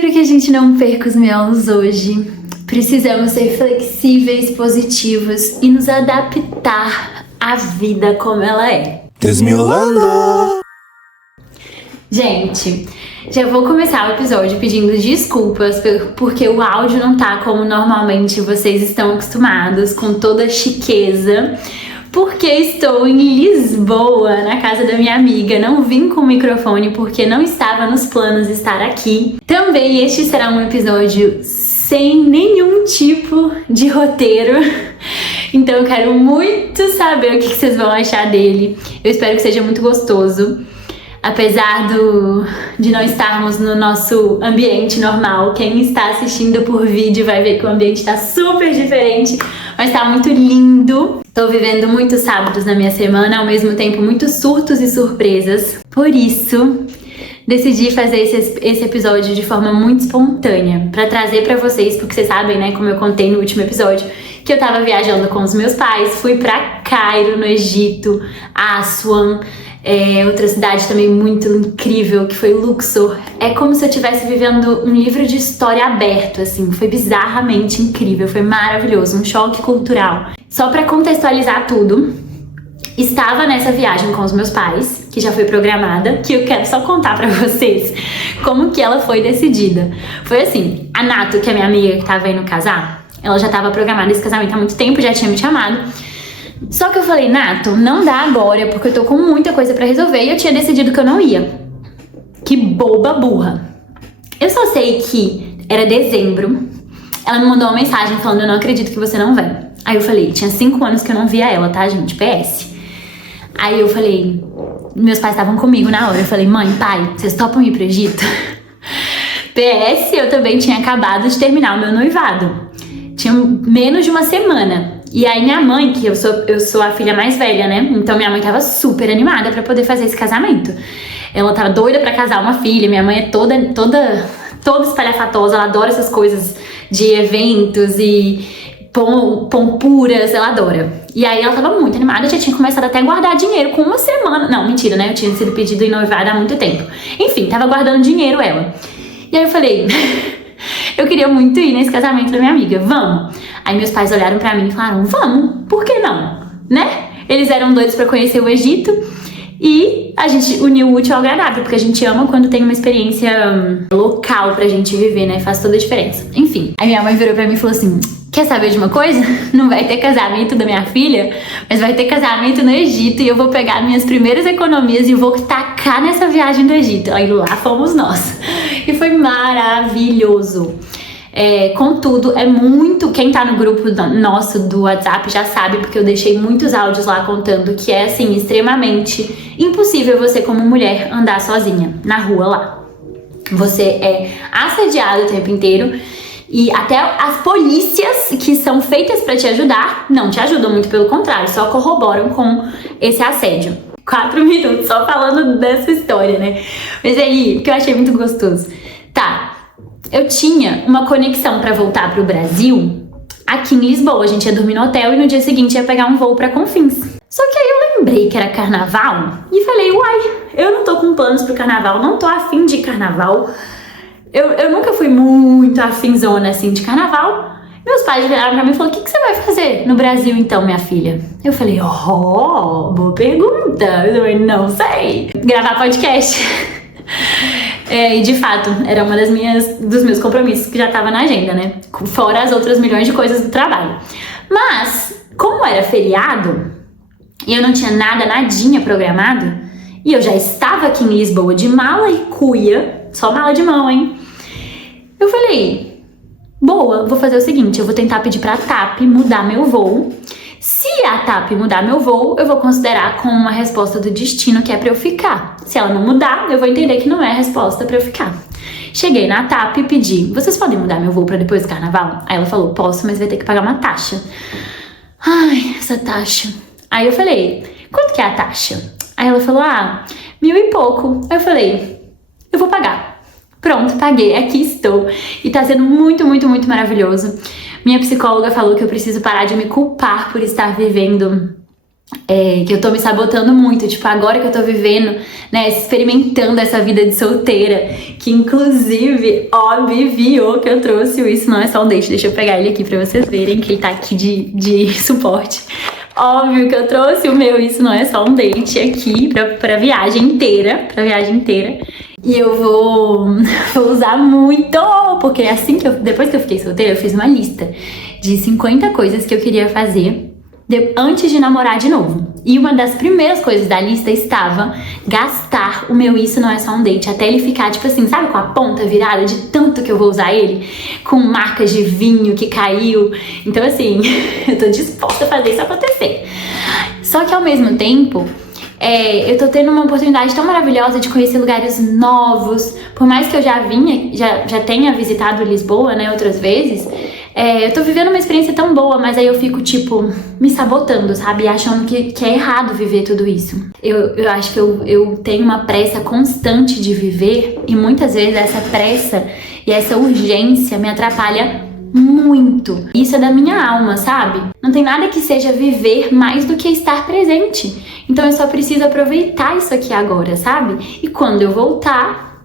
para que a gente não perca os miolos hoje, precisamos ser flexíveis, positivos e nos adaptar à vida como ela é. Desmiolando! Gente, já vou começar o episódio pedindo desculpas porque o áudio não tá como normalmente vocês estão acostumados, com toda a chiqueza. Porque estou em Lisboa, na casa da minha amiga. Não vim com o microfone porque não estava nos planos estar aqui. Também este será um episódio sem nenhum tipo de roteiro. Então eu quero muito saber o que vocês vão achar dele. Eu espero que seja muito gostoso. Apesar de não estarmos no nosso ambiente normal, quem está assistindo por vídeo vai ver que o ambiente está super diferente, mas está muito lindo. Estou vivendo muitos sábados na minha semana, ao mesmo tempo muitos surtos e surpresas. Por isso, decidi fazer esse episódio de forma muito espontânea, para trazer para vocês, porque vocês sabem, né, como eu contei no último episódio, que eu tava viajando com os meus pais, fui para Cairo, no Egito, Aswan, outra cidade também muito incrível, que foi Luxor. É como se eu estivesse vivendo um livro de história aberto, assim, foi bizarramente incrível, foi maravilhoso, um choque cultural. Só para contextualizar tudo, estava nessa viagem com os meus pais, que já foi programada, que eu quero só contar pra vocês como que ela foi decidida. Foi assim, a Nato, que é minha amiga que tava indo casar, ela já tava programada esse casamento há muito tempo, já tinha me chamado. Só que eu falei, Nato, não dá agora, porque eu tô com muita coisa pra resolver e eu tinha decidido que eu não ia. Que boba burra. Eu só sei que era dezembro, ela me mandou uma mensagem falando, eu não acredito que você não vem. Aí eu falei, tinha 5 anos que eu não via ela, tá, gente? PS. Aí eu falei, meus pais estavam comigo na hora, eu falei, mãe, pai, vocês topam ir pro Egito? PS, eu também tinha acabado de terminar o meu noivado. Tinha menos de uma semana. E aí minha mãe, que eu sou a filha mais velha, né? Então minha mãe tava super animada pra poder fazer esse casamento. Ela tava doida pra casar uma filha, minha mãe é toda espalhafatosa, ela adora essas coisas de eventos e pompuras, ela adora. E aí ela tava muito animada, já tinha começado até a guardar dinheiro com uma semana. Não, mentira, né? Eu tinha sido pedido em noivado há muito tempo. Enfim, tava guardando dinheiro ela. E aí eu falei, eu queria muito ir nesse casamento da minha amiga, vamos? Aí meus pais olharam pra mim e falaram, vamos, por que não? Né? Eles eram doidos pra conhecer o Egito e a gente uniu o útil ao agradável, porque a gente ama quando tem uma experiência local pra gente viver, né? Faz toda a diferença. Enfim, aí minha mãe virou pra mim e falou assim, quer saber de uma coisa? Não vai ter casamento da minha filha, mas vai ter casamento no Egito e eu vou pegar minhas primeiras economias e vou tacar nessa viagem do Egito. Aí lá fomos nós. E foi maravilhoso. Contudo, quem tá no grupo nosso do WhatsApp já sabe, porque eu deixei muitos áudios lá contando que é assim, extremamente impossível você como mulher andar sozinha na rua lá. Você é assediado o tempo inteiro e até as polícias que são feitas pra te ajudar não te ajudam, muito pelo contrário, só corroboram com esse assédio. 4 minutos só falando dessa história, né? Mas aí, que eu achei muito gostoso. Tá. Eu tinha uma conexão pra voltar pro Brasil aqui em Lisboa. A gente ia dormir no hotel e no dia seguinte ia pegar um voo pra Confins. Só que aí eu lembrei que era carnaval e falei, uai, eu não tô com planos pro carnaval, não tô afim de carnaval. Eu nunca fui muito afinzona assim de carnaval. Meus pais viraram pra mim e falaram, o que você vai fazer no Brasil então, minha filha? Eu falei, boa pergunta, eu não sei. Gravar podcast. E de fato, era uma dos meus compromissos que já estava na agenda, né? Fora as outras milhões de coisas do trabalho. Mas, como era feriado, e eu não tinha nadinha programado, e eu já estava aqui em Lisboa de mala e cuia, só mala de mão, hein? Eu falei, boa, vou fazer o seguinte, eu vou tentar pedir pra TAP mudar meu voo. Se a TAP mudar meu voo, eu vou considerar como uma resposta do destino que é pra eu ficar. Se ela não mudar, eu vou entender que não é a resposta pra eu ficar. Cheguei na TAP e pedi, vocês podem mudar meu voo pra depois do carnaval? Aí ela falou, posso, mas vai ter que pagar uma taxa. Ai, essa taxa. Aí eu falei, quanto que é a taxa? Aí ela falou, 1.000 e pouco. Aí eu falei, eu vou pagar. Pronto, paguei, aqui estou. E tá sendo muito, muito, muito maravilhoso. Minha psicóloga falou que eu preciso parar de me culpar por estar vivendo que eu tô me sabotando muito, tipo, agora que eu tô vivendo, né, experimentando essa vida de solteira, que inclusive, óbvio que eu trouxe o Isso Não É Só Um Date, deixa eu pegar ele aqui pra vocês verem, que ele tá aqui de suporte. Óbvio que eu trouxe o meu Isso Não É Só Um Date aqui pra viagem inteira, e eu vou usar muito, porque depois que eu fiquei solteira, eu fiz uma lista de 50 coisas que eu queria fazer antes de namorar de novo. E uma das primeiras coisas da lista estava gastar o meu Isso Não É Só Um Date, até ele ficar, tipo assim, sabe, com a ponta virada de tanto que eu vou usar ele, com marcas de vinho que caiu. Então assim, eu tô disposta a fazer isso acontecer. Só que ao mesmo tempo, eu tô tendo uma oportunidade tão maravilhosa de conhecer lugares novos. Por mais que eu já tenha visitado Lisboa, né, outras vezes, eu tô vivendo uma experiência tão boa, mas aí eu fico, tipo, me sabotando, sabe? Achando que é errado viver tudo isso. Eu acho que eu tenho uma pressa constante de viver, e muitas vezes essa pressa e essa urgência me atrapalha muito. Isso é da minha alma, sabe? Não tem nada que seja viver mais do que estar presente. Então eu só preciso aproveitar isso aqui agora, sabe? E quando eu voltar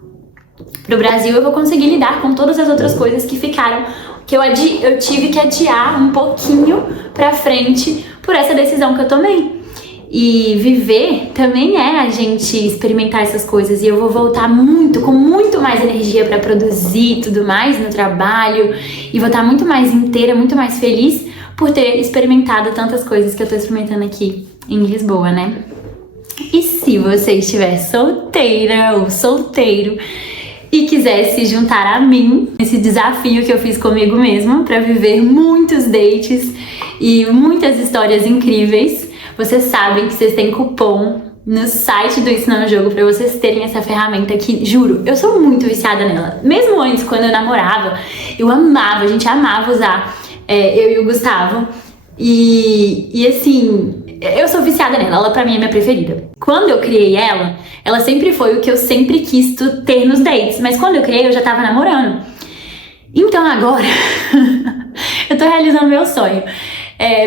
pro Brasil, eu vou conseguir lidar com todas as outras coisas que ficaram, que eu tive que adiar um pouquinho pra frente por essa decisão que eu tomei. E viver também é a gente experimentar essas coisas, e eu vou voltar com muito mais energia pra produzir tudo mais no trabalho, e vou estar muito mais inteira, muito mais feliz por ter experimentado tantas coisas que eu tô experimentando aqui em Lisboa, né? E se você estiver solteira ou solteiro e quiser se juntar a mim nesse desafio que eu fiz comigo mesma pra viver muitos dates e muitas histórias incríveis, vocês sabem que vocês têm cupom no site do Isso Não É Jogo pra vocês terem essa ferramenta que, juro, eu sou muito viciada nela. Mesmo antes, quando eu namorava, a gente amava usar, eu e o Gustavo. E assim, eu sou viciada nela, ela pra mim é minha preferida. Quando eu criei ela sempre foi o que eu sempre quis ter nos dates, mas quando eu criei eu já tava namorando. Então agora eu tô realizando meu sonho.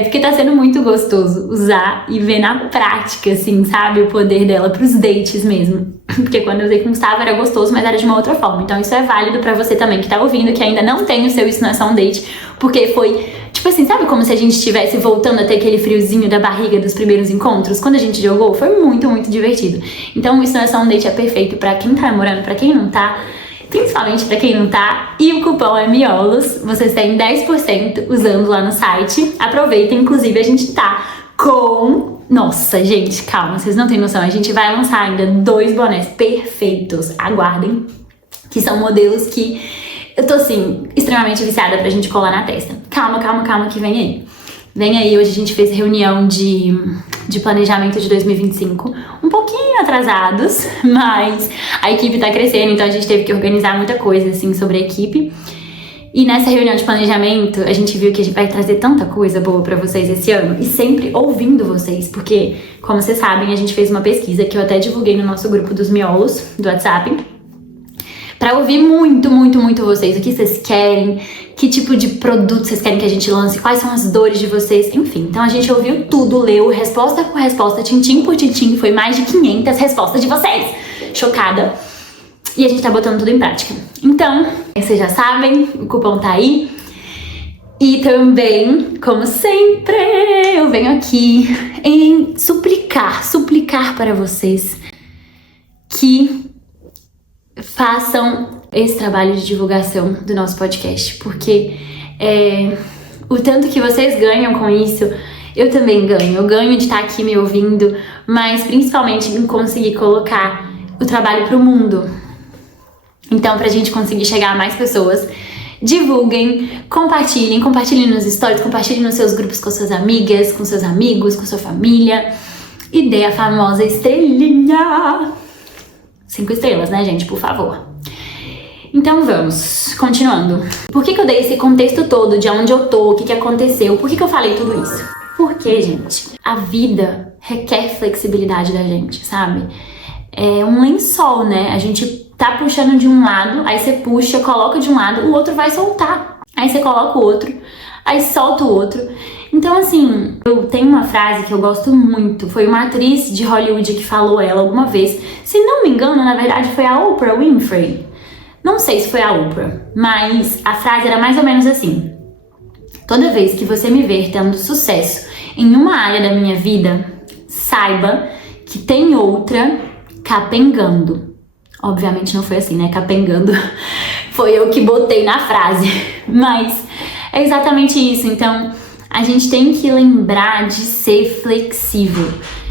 Porque tá sendo muito gostoso usar e ver na prática, assim, sabe? O poder dela pros dates mesmo. Porque quando eu usei com o Gustavo era gostoso, mas era de uma outra forma. Então isso é válido pra você também que tá ouvindo, que ainda não tem o seu Isso Não É Só Um Date, porque foi, tipo assim, sabe como se a gente estivesse voltando a ter aquele friozinho da barriga dos primeiros encontros? Quando a gente jogou, foi muito, muito divertido. Então o Isso Não É Só Um Date é perfeito pra quem tá namorando, pra quem não tá, principalmente pra quem não tá, e o cupom é MIOLOS, vocês têm 10% usando lá no site. Aproveitem, inclusive a gente tá com... Nossa, gente, calma, vocês não têm noção, a gente vai lançar ainda 2 bonés perfeitos, aguardem, que são modelos que eu tô, assim, extremamente viciada pra gente colar na testa. Calma, que vem aí. Vem aí, hoje a gente fez reunião de planejamento de 2025, um pouquinho atrasados, mas a equipe tá crescendo, então a gente teve que organizar muita coisa, assim, sobre a equipe. E nessa reunião de planejamento, a gente viu que a gente vai trazer tanta coisa boa pra vocês esse ano, e sempre ouvindo vocês, porque, como vocês sabem, a gente fez uma pesquisa que eu até divulguei no nosso grupo dos miolos, do WhatsApp, pra ouvir muito, muito, muito vocês, o que vocês querem, que tipo de produto vocês querem que a gente lance, quais são as dores de vocês, enfim. Então a gente ouviu tudo, leu resposta por resposta, tintim por tintim, foi mais de 500 respostas de vocês. Chocada. E a gente tá botando tudo em prática. Então, vocês já sabem, o cupom tá aí. E também, como sempre, eu venho aqui em suplicar para vocês que façam esse trabalho de divulgação do nosso podcast, porque o tanto que vocês ganham com isso, eu também ganho. Eu ganho de estar aqui me ouvindo, mas principalmente em conseguir colocar o trabalho pro mundo. Então, pra gente conseguir chegar a mais pessoas, divulguem, compartilhem nos stories, compartilhem nos seus grupos com suas amigas, com seus amigos, com sua família, e dê a famosa estrelinha. 5 estrelas, né, gente? Por favor. Então vamos, continuando. Por que eu dei esse contexto todo de onde eu tô, o que aconteceu, por que eu falei tudo isso? Porque, gente, a vida requer flexibilidade da gente, sabe? É um lençol, né? A gente tá puxando de um lado, aí você puxa, coloca de um lado, o outro vai soltar. Aí você coloca o outro, aí solta o outro. Então, assim, eu tenho uma frase que eu gosto muito. Foi uma atriz de Hollywood que falou ela alguma vez. Se não me engano, na verdade, foi a Oprah Winfrey. Não sei se foi a Oprah, mas a frase era mais ou menos assim: toda vez que você me ver tendo sucesso em uma área da minha vida, saiba que tem outra capengando. Obviamente não foi assim, né? Capengando foi eu que botei na frase, mas é exatamente isso. Então, a gente tem que lembrar de ser flexível.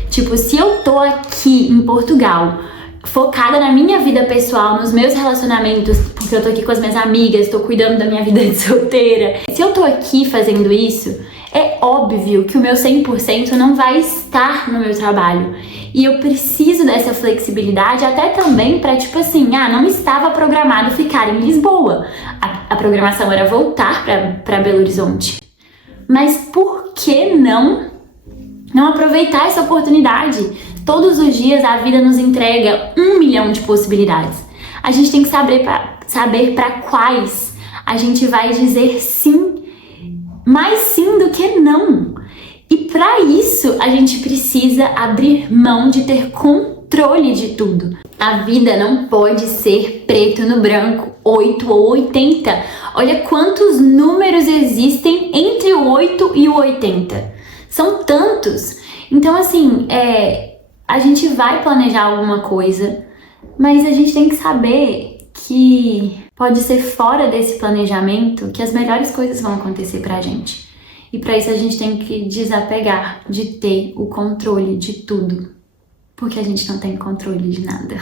Tipo, se eu tô aqui em Portugal, focada na minha vida pessoal, nos meus relacionamentos, porque eu tô aqui com as minhas amigas, tô cuidando da minha vida de solteira. Se eu tô aqui fazendo isso, é óbvio que o meu 100% não vai estar no meu trabalho. E eu preciso dessa flexibilidade até também pra, tipo assim, não estava programado ficar em Lisboa. A programação era voltar pra Belo Horizonte. Mas por que não aproveitar essa oportunidade? Todos os dias a vida nos entrega 1 milhão de possibilidades. A gente tem que saber para quais a gente vai dizer sim, mais sim do que não. E para isso a gente precisa abrir mão de ter controle de tudo. A vida não pode ser preto no branco, 8 ou 80. Olha quantos números existem entre o 8 e o 80. São tantos. Então, assim, a gente vai planejar alguma coisa, mas a gente tem que saber que pode ser fora desse planejamento que as melhores coisas vão acontecer pra gente. E pra isso a gente tem que desapegar de ter o controle de tudo, porque a gente não tem controle de nada.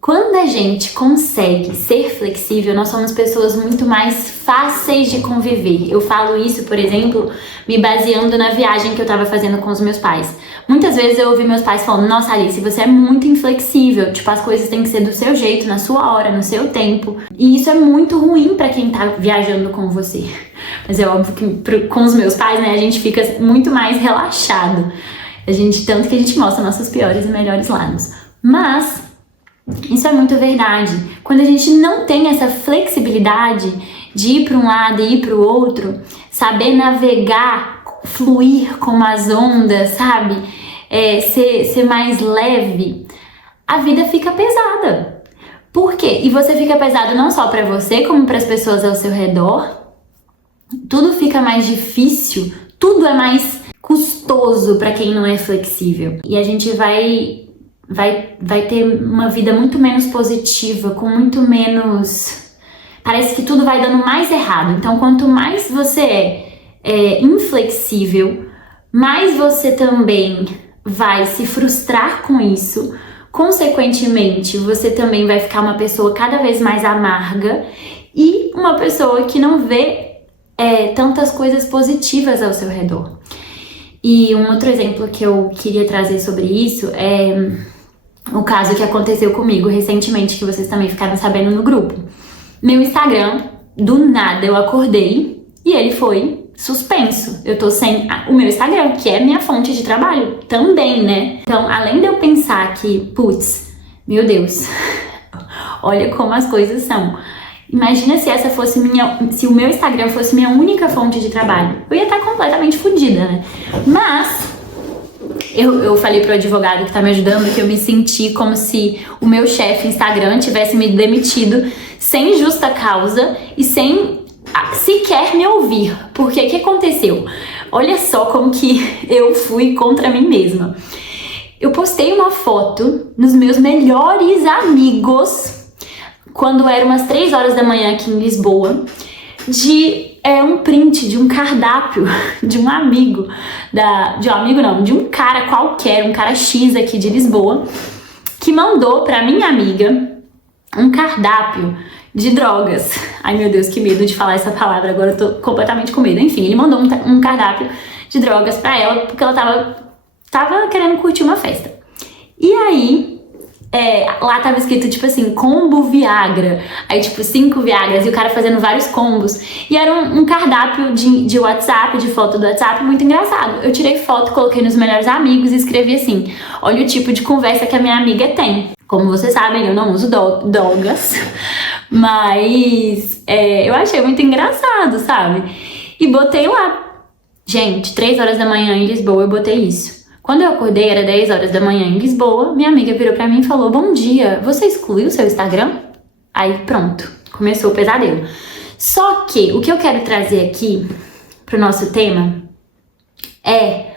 Quando a gente consegue ser flexível, nós somos pessoas muito mais fáceis de conviver. Eu falo isso, por exemplo, me baseando na viagem que eu tava fazendo com os meus pais. Muitas vezes eu ouvi meus pais falando: nossa, Alice, você é muito inflexível, tipo, as coisas têm que ser do seu jeito, na sua hora, no seu tempo. E isso é muito ruim pra quem tá viajando com você. Mas é óbvio que com os meus pais, né, a gente fica muito mais relaxado. Tanto que a gente mostra nossos piores e melhores lados. Mas isso é muito verdade. Quando a gente não tem essa flexibilidade de ir para um lado e ir para o outro, saber navegar, fluir como as ondas, sabe? Ser mais leve, a vida fica pesada. Por quê? E você fica pesado não só para você, como para as pessoas ao seu redor. Tudo fica mais difícil, tudo é mais custoso para quem não é flexível. E a gente vai ter uma vida muito menos positiva, com muito menos... Parece que tudo vai dando mais errado. Então, quanto mais você é inflexível, mais você também vai se frustrar com isso. Consequentemente, você também vai ficar uma pessoa cada vez mais amarga e uma pessoa que não vê tantas coisas positivas ao seu redor. E um outro exemplo que eu queria trazer sobre isso é o caso que aconteceu comigo recentemente, que vocês também ficaram sabendo no grupo. Meu Instagram, do nada eu acordei e ele foi suspenso. Eu tô sem o meu Instagram, que é minha fonte de trabalho também, né? Então, além de eu pensar que, putz, meu Deus, olha como as coisas são. Imagina se o meu Instagram fosse minha única fonte de trabalho. Eu ia estar completamente fodida, né? Mas eu falei pro advogado que tá me ajudando que eu me senti como se o meu chefe Instagram tivesse me demitido sem justa causa e sem sequer me ouvir. Porque o que aconteceu? Olha só como que eu fui contra mim mesma. Eu postei uma foto nos meus melhores amigos, quando era umas 3 horas da manhã aqui em Lisboa, de um print de um cardápio de um amigo, de um cara qualquer, um cara X aqui de Lisboa, que mandou pra minha amiga um cardápio de drogas. Ai meu Deus, que medo de falar essa palavra, agora eu tô completamente com medo. Enfim, ele mandou um cardápio de drogas pra ela, porque ela tava querendo curtir uma festa. E aí, lá tava escrito, tipo assim, combo Viagra. Aí, tipo, 5 Viagras e o cara fazendo vários combos. E era um cardápio de WhatsApp, de foto do WhatsApp, muito engraçado. Eu tirei foto, coloquei nos melhores amigos e escrevi assim: olha o tipo de conversa que a minha amiga tem. Como vocês sabem, eu não uso drogas, mas eu achei muito engraçado, sabe? E botei lá. Gente, 3 horas da manhã em Lisboa eu botei isso. Quando eu acordei era 10 horas da manhã em Lisboa, minha amiga virou pra mim e falou: bom dia, você excluiu seu Instagram? Aí pronto, começou o pesadelo. Só que o que eu quero trazer aqui pro nosso tema é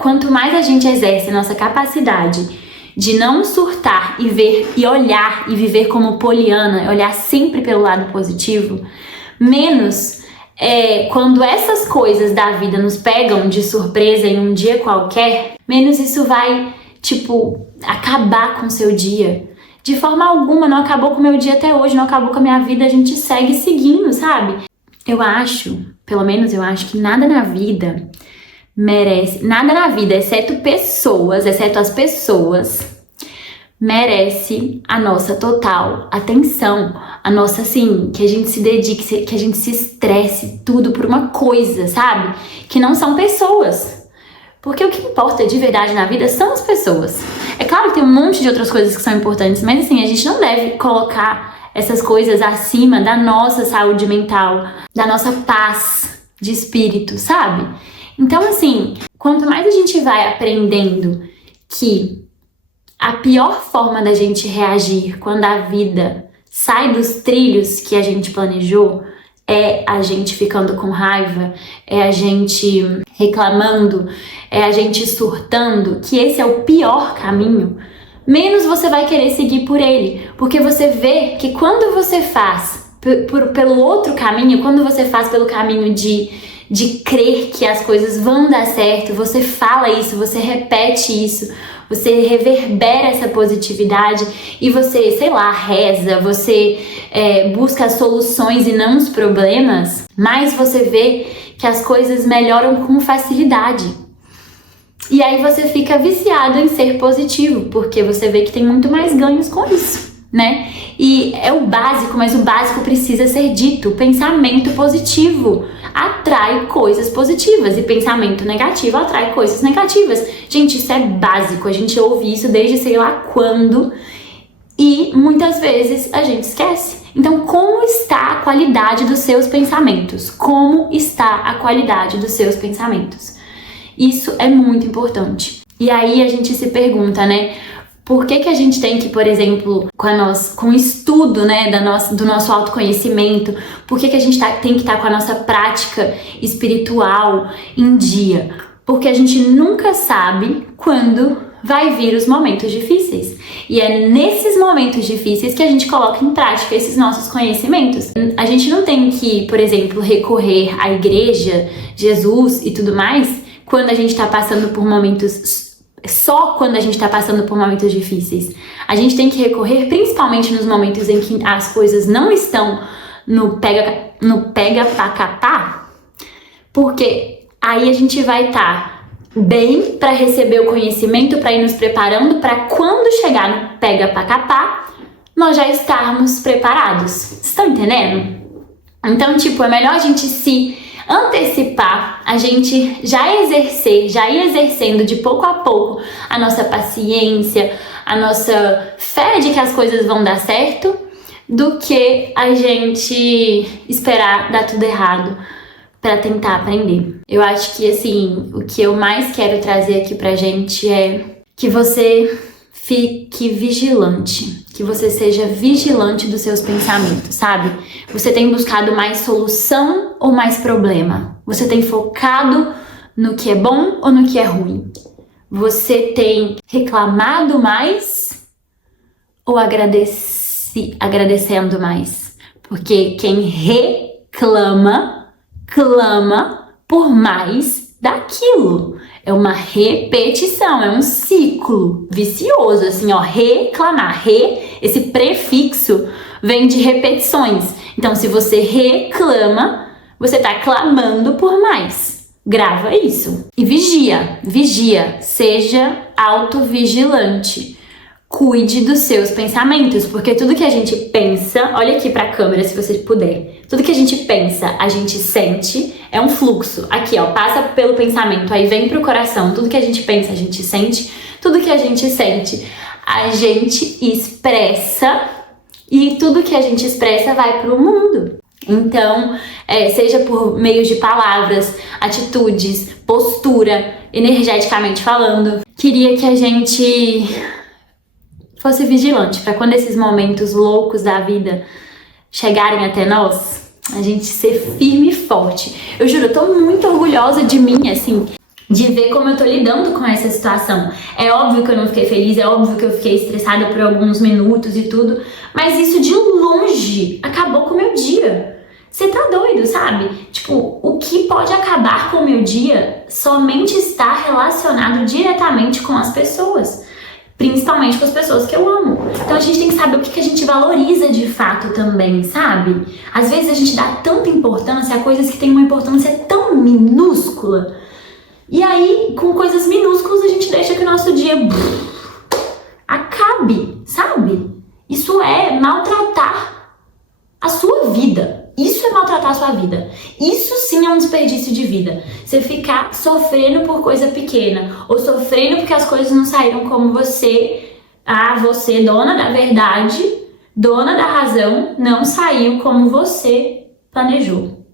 quanto mais a gente exerce a nossa capacidade de não surtar e ver e olhar e viver como poliana, olhar sempre pelo lado positivo, menos quando essas coisas da vida nos pegam de surpresa em um dia qualquer, menos isso vai, acabar com o seu dia. De forma alguma, não acabou com o meu dia até hoje, não acabou com a minha vida, a gente segue seguindo, sabe? Eu acho, pelo menos eu acho que nada na vida merece, nada na vida, exceto as pessoas, merece a nossa total atenção, a nossa, assim, que a gente se dedique, que a gente se estresse tudo por uma coisa, sabe? Que não são pessoas. Porque o que importa de verdade na vida são as pessoas. É claro que tem um monte de outras coisas que são importantes, mas assim, a gente não deve colocar essas coisas acima da nossa saúde mental, da nossa paz de espírito, sabe? Então, assim, quanto mais a gente vai aprendendo que a pior forma da gente reagir quando a vida sai dos trilhos que a gente planejou é a gente ficando com raiva, é a gente reclamando, é a gente surtando, que esse é o pior caminho, menos você vai querer seguir por ele. Porque você vê que quando você faz pelo outro caminho, quando você faz pelo caminho de crer que as coisas vão dar certo, você fala isso, você repete isso, você reverbera essa positividade e você, sei lá, reza, você busca soluções e não os problemas, mas você vê que as coisas melhoram com facilidade. E aí você fica viciado em ser positivo, porque você vê que tem muito mais ganhos com isso, né? E é o básico, mas o básico precisa ser dito. Pensamento positivo atrai coisas positivas e pensamento negativo atrai coisas negativas. Gente, isso é básico, a gente ouve isso desde sei lá quando e muitas vezes a gente esquece. Então, como está a qualidade dos seus pensamentos? Como está a qualidade dos seus pensamentos? Isso é muito importante. E aí a gente se pergunta, né? Por que a gente tem que, por exemplo, com o estudo, né, do nosso autoconhecimento, por que a gente tem que estar com a nossa prática espiritual em dia? Porque a gente nunca sabe quando vai vir os momentos difíceis. E é nesses momentos difíceis que a gente coloca em prática esses nossos conhecimentos. A gente não tem que, por exemplo, recorrer à igreja, Jesus e tudo mais, quando a gente está passando por momentos só quando a gente está passando por momentos difíceis. A gente tem que recorrer principalmente nos momentos em que as coisas não estão no pega pra capar, porque aí a gente vai estar bem para receber o conhecimento, para ir nos preparando para quando chegar no pega pra capar, nós já estarmos preparados. Vocês estão entendendo? Então, é melhor a gente se antecipar, a gente já ir exercendo de pouco a pouco a nossa paciência, a nossa fé de que as coisas vão dar certo, do que a gente esperar dar tudo errado para tentar aprender. Eu acho que, assim, o que eu mais quero trazer aqui pra gente é que você fique vigilante, que você seja vigilante dos seus pensamentos, sabe? Você tem buscado mais solução ou mais problema? Você tem focado no que é bom ou no que é ruim? Você tem reclamado mais ou agradecendo mais? Porque quem reclama, clama por mais daquilo. É uma repetição, é um ciclo vicioso, assim, ó, reclamar. Esse prefixo vem de repetições. Então, se você reclama, você tá clamando por mais. Grava isso. E vigia, seja autovigilante. Cuide dos seus pensamentos, porque tudo que a gente pensa, olha aqui pra câmera se você puder, tudo que a gente pensa, a gente sente, é um fluxo, aqui ó, passa pelo pensamento, aí vem pro coração, tudo que a gente pensa, a gente sente, tudo que a gente sente, a gente expressa, e tudo que a gente expressa vai pro mundo. Então, seja por meio de palavras, atitudes, postura, energeticamente falando, queria que a gente fosse vigilante para quando esses momentos loucos da vida chegarem até nós, a gente ser firme e forte. Eu juro, eu tô muito orgulhosa de mim, assim, de ver como eu tô lidando com essa situação. É óbvio que eu não fiquei feliz, é óbvio que eu fiquei estressada por alguns minutos e tudo, mas isso de longe acabou com o meu dia. Você tá doido, sabe? Tipo, o que pode acabar com o meu dia somente está relacionado diretamente com as pessoas. Principalmente com as pessoas que eu amo. Então a gente tem que saber o que a gente valoriza de fato também, sabe? Às vezes a gente dá tanta importância a coisas que têm uma importância tão minúscula. E aí, com coisas minúsculas, a gente deixa que o nosso dia acabe, sabe? Isso é maltratar a sua vida. Isso é maltratar a sua vida. Isso sim é um desperdício de vida. Você ficar sofrendo por coisa pequena, ou sofrendo porque as coisas não saíram como você, você, dona da verdade, dona da razão, não saiu como você planejou,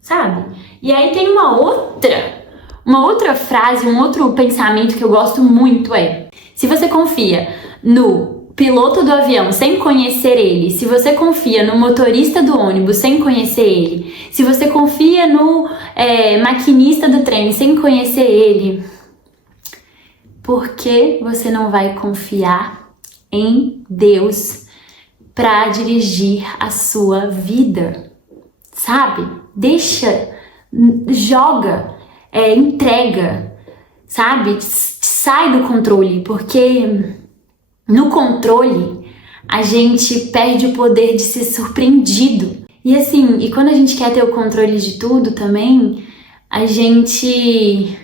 sabe? E aí tem uma outra frase, um outro pensamento que eu gosto muito se você confia no piloto do avião sem conhecer ele, se você confia no motorista do ônibus sem conhecer ele, se você confia no maquinista do trem sem conhecer ele, por que você não vai confiar em Deus para dirigir a sua vida? Sabe? Joga, entrega, sabe? Sai do controle, porque no controle, a gente perde o poder de ser surpreendido. E assim, quando a gente quer ter o controle de tudo também, a gente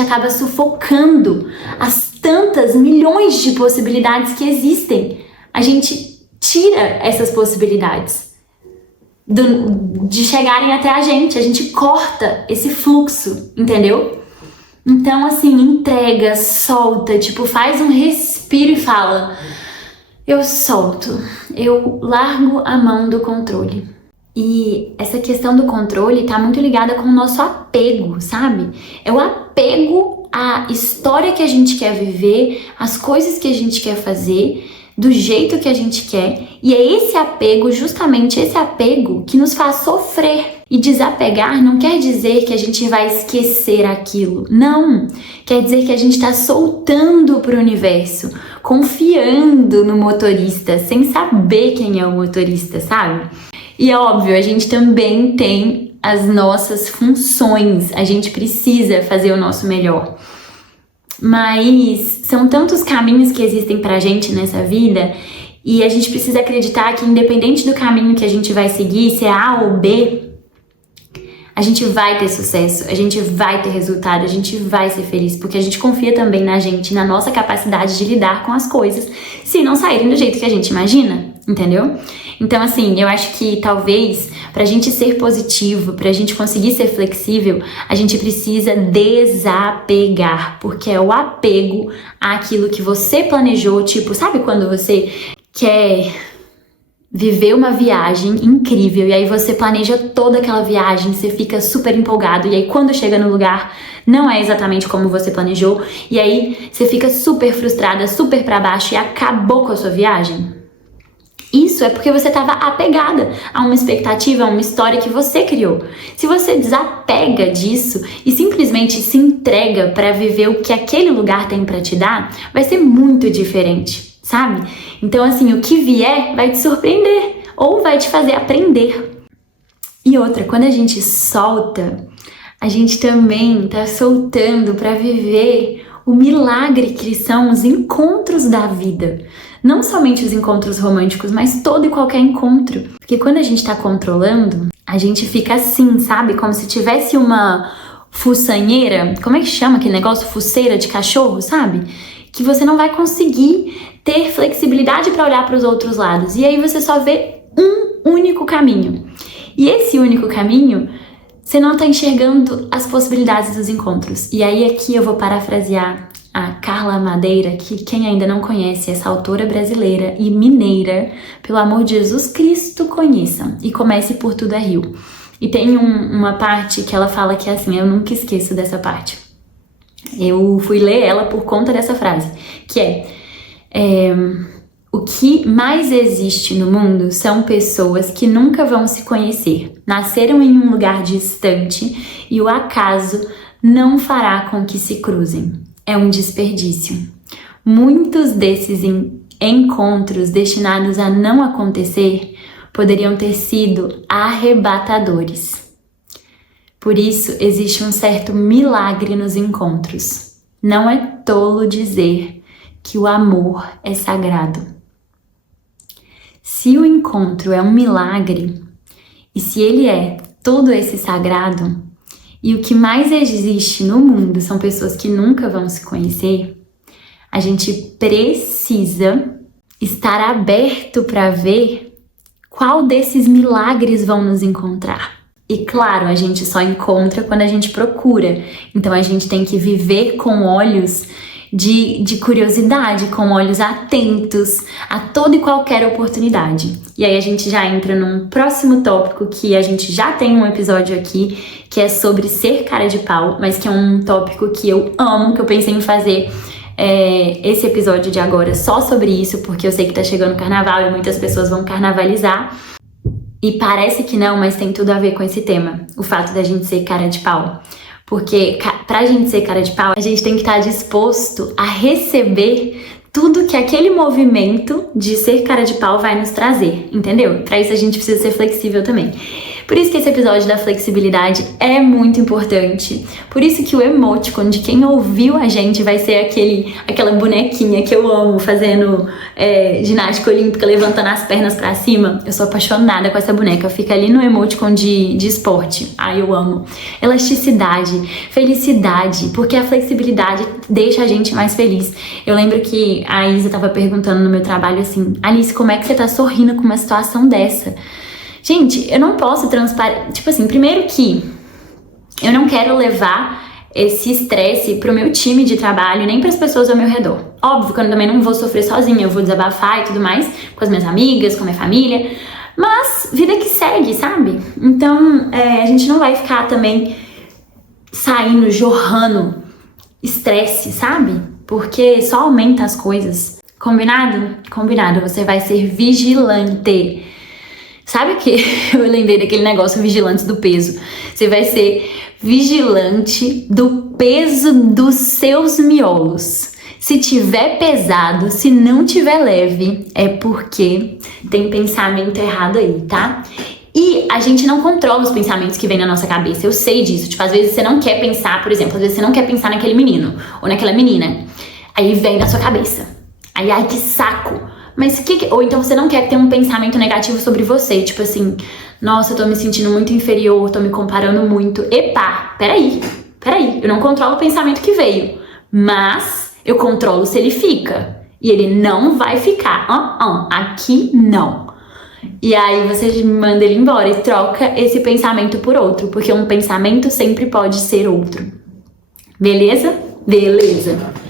acaba sufocando as tantas milhões de possibilidades que existem. A gente tira essas possibilidades de chegarem até a gente corta esse fluxo, entendeu? Então, assim, entrega, solta, faz um respiro e fala: eu solto, eu largo a mão do controle. E essa questão do controle tá muito ligada com o nosso apego, sabe? É o apego à história que a gente quer viver, às coisas que a gente quer fazer, do jeito que a gente quer. E é esse apego, justamente esse apego, que nos faz sofrer. E desapegar não quer dizer que a gente vai esquecer aquilo. Não! Quer dizer que a gente está soltando para o universo, confiando no motorista, sem saber quem é o motorista, sabe? E é óbvio, a gente também tem as nossas funções, a gente precisa fazer o nosso melhor. Mas são tantos caminhos que existem pra gente nessa vida, e a gente precisa acreditar que independente do caminho que a gente vai seguir, se é A ou B, a gente vai ter sucesso, a gente vai ter resultado, a gente vai ser feliz, porque a gente confia também na gente, na nossa capacidade de lidar com as coisas, se não saírem do jeito que a gente imagina, entendeu? Então, assim, eu acho que talvez pra gente ser positivo, pra gente conseguir ser flexível, a gente precisa desapegar, porque é o apego àquilo que você planejou, sabe quando você quer viver uma viagem incrível e aí você planeja toda aquela viagem, você fica super empolgado e aí quando chega no lugar não é exatamente como você planejou e aí você fica super frustrada, super pra baixo e acabou com a sua viagem? Isso é porque você estava apegada a uma expectativa, a uma história que você criou. Se você desapega disso e simplesmente se entrega para viver o que aquele lugar tem para te dar, vai ser muito diferente, sabe? Então, assim, o que vier vai te surpreender ou vai te fazer aprender. E outra, quando a gente solta, a gente também tá soltando para viver o milagre que são os encontros da vida. Não somente os encontros românticos, mas todo e qualquer encontro. Porque quando a gente tá controlando, a gente fica assim, sabe? Como se tivesse uma fuçanheira. Como é que chama aquele negócio? Fuceira de cachorro, sabe? Que você não vai conseguir ter flexibilidade para olhar para os outros lados. E aí você só vê um único caminho. E esse único caminho, você não tá enxergando as possibilidades dos encontros. E aí aqui eu vou parafrasear a Carla Carla Madeira, que quem ainda não conhece essa autora brasileira e mineira, pelo amor de Jesus Cristo, conheçam. E comece por Tudo é Rio. E tem uma parte que ela fala que é assim, eu nunca esqueço dessa parte. Eu fui ler ela por conta dessa frase, que o que mais existe no mundo são pessoas que nunca vão se conhecer. Nasceram em um lugar distante e o acaso não fará com que se cruzem. É um desperdício. Muitos desses encontros destinados a não acontecer poderiam ter sido arrebatadores. Por isso, existe um certo milagre nos encontros. Não é tolo dizer que o amor é sagrado. Se o encontro é um milagre, e se ele é todo esse sagrado, e o que mais existe no mundo são pessoas que nunca vão se conhecer, a gente precisa estar aberto para ver qual desses milagres vão nos encontrar. E claro, a gente só encontra quando a gente procura. Então a gente tem que viver com olhos de curiosidade, com olhos atentos a toda e qualquer oportunidade. E aí a gente já entra num próximo tópico que a gente já tem um episódio aqui, que é sobre ser cara de pau, mas que é um tópico que eu amo, que eu pensei em fazer esse episódio de agora só sobre isso, porque eu sei que tá chegando o carnaval e muitas pessoas vão carnavalizar. E parece que não, mas tem tudo a ver com esse tema, o fato da gente ser cara de pau. Porque pra gente ser cara de pau, a gente tem que estar disposto a receber tudo que aquele movimento de ser cara de pau vai nos trazer, entendeu? Pra isso a gente precisa ser flexível também. Por isso que esse episódio da flexibilidade é muito importante. Por isso que o emoticon de quem ouviu a gente vai ser aquela bonequinha que eu amo fazendo ginástica olímpica, levantando as pernas pra cima. Eu sou apaixonada com essa boneca. Fica ali no emoticon de esporte. Ai, eu amo. Elasticidade, felicidade, porque a flexibilidade deixa a gente mais feliz. Eu lembro que a Isa tava perguntando no meu trabalho assim, Alice, como é que você tá sorrindo com uma situação dessa? Gente, eu não posso tipo assim, primeiro que eu não quero levar esse estresse pro meu time de trabalho, nem pras pessoas ao meu redor. Óbvio que eu também não vou sofrer sozinha, eu vou desabafar e tudo mais com as minhas amigas, com a minha família, mas vida que segue, sabe? Então, a gente não vai ficar também saindo, jorrando estresse, sabe? Porque só aumenta as coisas. Combinado? Combinado, você vai ser vigilante. Sabe que eu lembrei daquele negócio vigilante do peso? Você vai ser vigilante do peso dos seus miolos. Se tiver pesado, se não tiver leve, é porque tem pensamento errado aí, tá? E a gente não controla os pensamentos que vêm na nossa cabeça, eu sei disso. Tipo, às vezes você não quer pensar, por exemplo, às vezes você não quer pensar naquele menino ou naquela menina. Aí vem na sua cabeça. Aí, ai, que saco! Mas ou então você não quer ter um pensamento negativo sobre você, tipo assim, nossa, eu tô me sentindo muito inferior, tô me comparando muito. Epa, peraí, eu não controlo o pensamento que veio, mas eu controlo se ele fica. E ele não vai ficar, aqui não. E aí você manda ele embora e troca esse pensamento por outro, porque um pensamento sempre pode ser outro. Beleza? Beleza.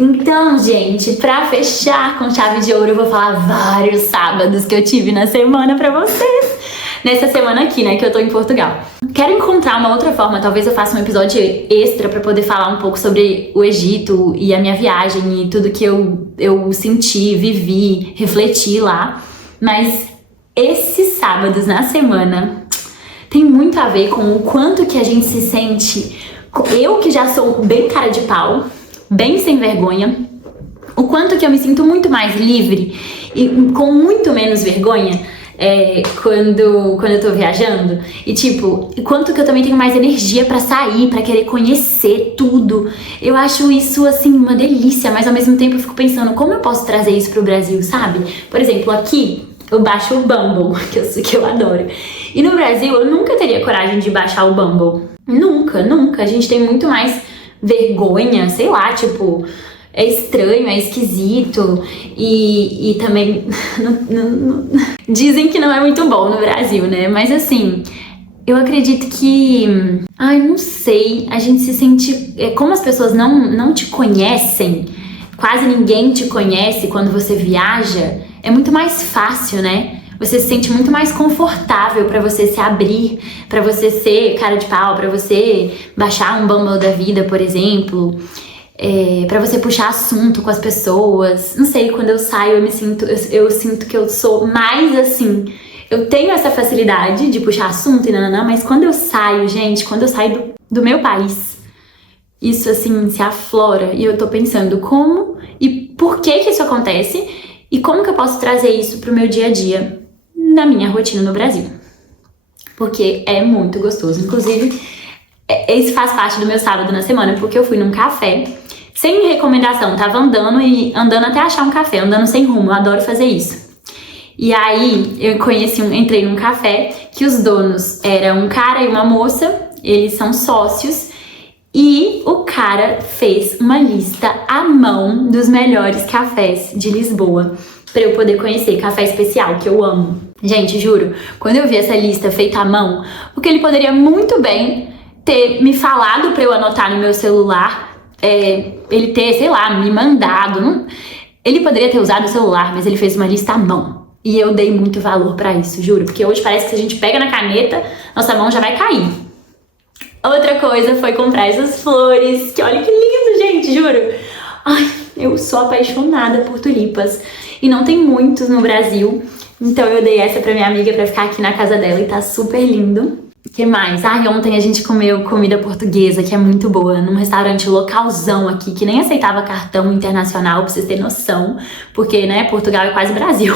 Então, gente, pra fechar com chave de ouro, eu vou falar vários sábados que eu tive na semana pra vocês. Nessa semana aqui, né, que eu tô em Portugal. Quero encontrar uma outra forma, talvez eu faça um episódio extra pra poder falar um pouco sobre o Egito e a minha viagem e tudo que eu senti, vivi, refleti lá. Mas esses sábados na semana tem muito a ver com o quanto que a gente se sente... Eu que já sou bem cara de pau, bem sem vergonha, o quanto que eu me sinto muito mais livre e com muito menos vergonha quando eu tô viajando. E tipo, o quanto que eu também tenho mais energia pra sair, pra querer conhecer tudo. Eu acho isso, assim, uma delícia, mas ao mesmo tempo eu fico pensando como eu posso trazer isso pro Brasil, sabe? Por exemplo, aqui eu baixo o Bumble, que eu adoro. E no Brasil eu nunca teria coragem de baixar o Bumble. Nunca. A gente tem muito mais vergonha, sei lá, tipo, é estranho, é esquisito e também dizem que não é muito bom no Brasil, né? Mas assim, eu acredito que, não sei, a gente se sente, como as pessoas não te conhecem, quase ninguém te conhece quando você viaja, é muito mais fácil, né? Você se sente muito mais confortável pra você se abrir, pra você ser cara de pau, pra você baixar um Bumble da vida, por exemplo, pra você puxar assunto com as pessoas. Não sei, quando eu saio eu sinto que eu sou mais assim. Eu tenho essa facilidade de puxar assunto e nananã, mas quando eu saio, gente, quando eu saio do meu país, isso assim se aflora e eu tô pensando como e por que isso acontece e como que eu posso trazer isso pro meu dia a dia na minha rotina no Brasil. Porque é muito gostoso. Inclusive, esse faz parte do meu sábado na semana, porque eu fui num café sem recomendação, tava andando até achar um café, andando sem rumo, eu adoro fazer isso. E aí eu entrei num café que os donos eram um cara e uma moça, eles são sócios, e o cara fez uma lista à mão dos melhores cafés de Lisboa pra eu poder conhecer, café especial, que eu amo. Gente, juro, quando eu vi essa lista feita à mão, porque ele poderia muito bem ter me falado pra eu anotar no meu celular, ele ter, sei lá, me mandado, ele poderia ter usado o celular, mas ele fez uma lista à mão. E eu dei muito valor pra isso, juro. Porque hoje parece que se a gente pega na caneta, nossa mão já vai cair. Outra coisa foi comprar essas flores. Que olha que lindo, gente, juro. Ai, eu sou apaixonada por tulipas. E não tem muitos no Brasil. Então eu dei essa pra minha amiga pra ficar aqui na casa dela e tá super lindo. O que mais? Ontem a gente comeu comida portuguesa, que é muito boa, num restaurante localzão aqui, que nem aceitava cartão internacional, pra vocês terem noção, porque, né, Portugal é quase Brasil.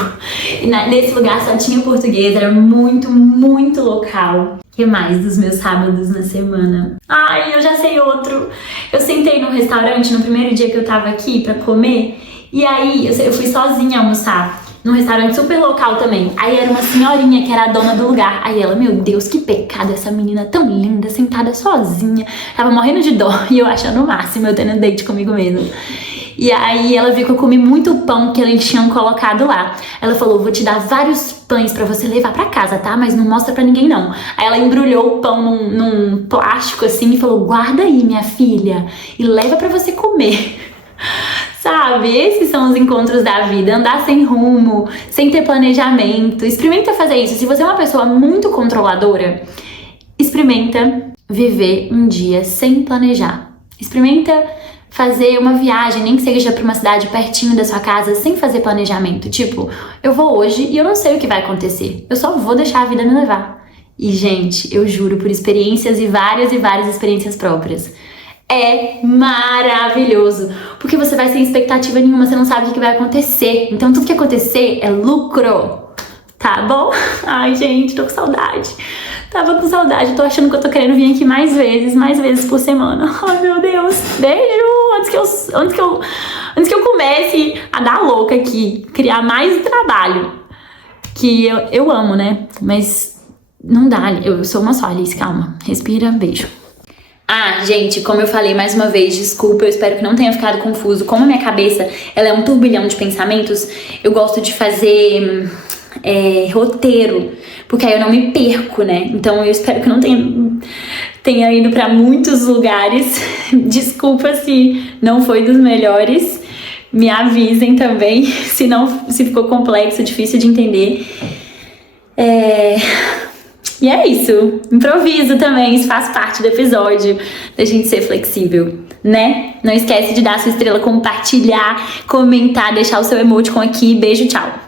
E nesse lugar só tinha português, era muito, muito local. O que mais dos meus sábados na semana? Ai, eu já sei outro. Eu sentei no restaurante no primeiro dia que eu tava aqui pra comer, e aí eu fui sozinha almoçar. Num restaurante super local também. Aí era uma senhorinha que era a dona do lugar. Aí ela, meu Deus, que pecado, essa menina tão linda, sentada sozinha. Tava morrendo de dó e eu achando o máximo, eu tendo date comigo mesmo. E aí ela viu que eu comi muito pão que eles tinham colocado lá. Ela falou, vou te dar vários pães pra você levar pra casa, tá? Mas não mostra pra ninguém não. Aí ela embrulhou o pão num plástico assim e falou, guarda aí, minha filha, e leva pra você comer. Sabe, esses são os encontros da vida, andar sem rumo, sem ter planejamento. Experimenta fazer isso. Se você é uma pessoa muito controladora, experimenta viver um dia sem planejar. Experimenta fazer uma viagem, nem que seja para uma cidade pertinho da sua casa, sem fazer planejamento. Tipo, eu vou hoje e eu não sei o que vai acontecer. Eu só vou deixar a vida me levar. E, gente, eu juro por experiências e várias experiências próprias. É maravilhoso, porque você vai sem expectativa nenhuma, você não sabe o que vai acontecer. Então tudo que acontecer é lucro, tá bom? Ai, gente, tô com saudade. Tava com saudade, tô achando que eu tô querendo vir aqui mais vezes por semana. Ai, meu Deus, beijo! Antes que eu comece a dar louca aqui, criar mais trabalho, que eu amo, né? Mas não dá, eu sou uma só, Alice, calma, respira, beijo. Ah, gente, como eu falei mais uma vez, desculpa, eu espero que não tenha ficado confuso. Como a minha cabeça, ela é um turbilhão de pensamentos, eu gosto de fazer roteiro, porque aí eu não me perco, né? Então eu espero que não tenha ido pra muitos lugares. Desculpa se não foi dos melhores. Me avisem também se ficou complexo, difícil de entender. E é isso, improviso também, isso faz parte do episódio, da gente ser flexível, né? Não esquece de dar a sua estrela, compartilhar, comentar, deixar o seu emoticon aqui. Beijo, tchau!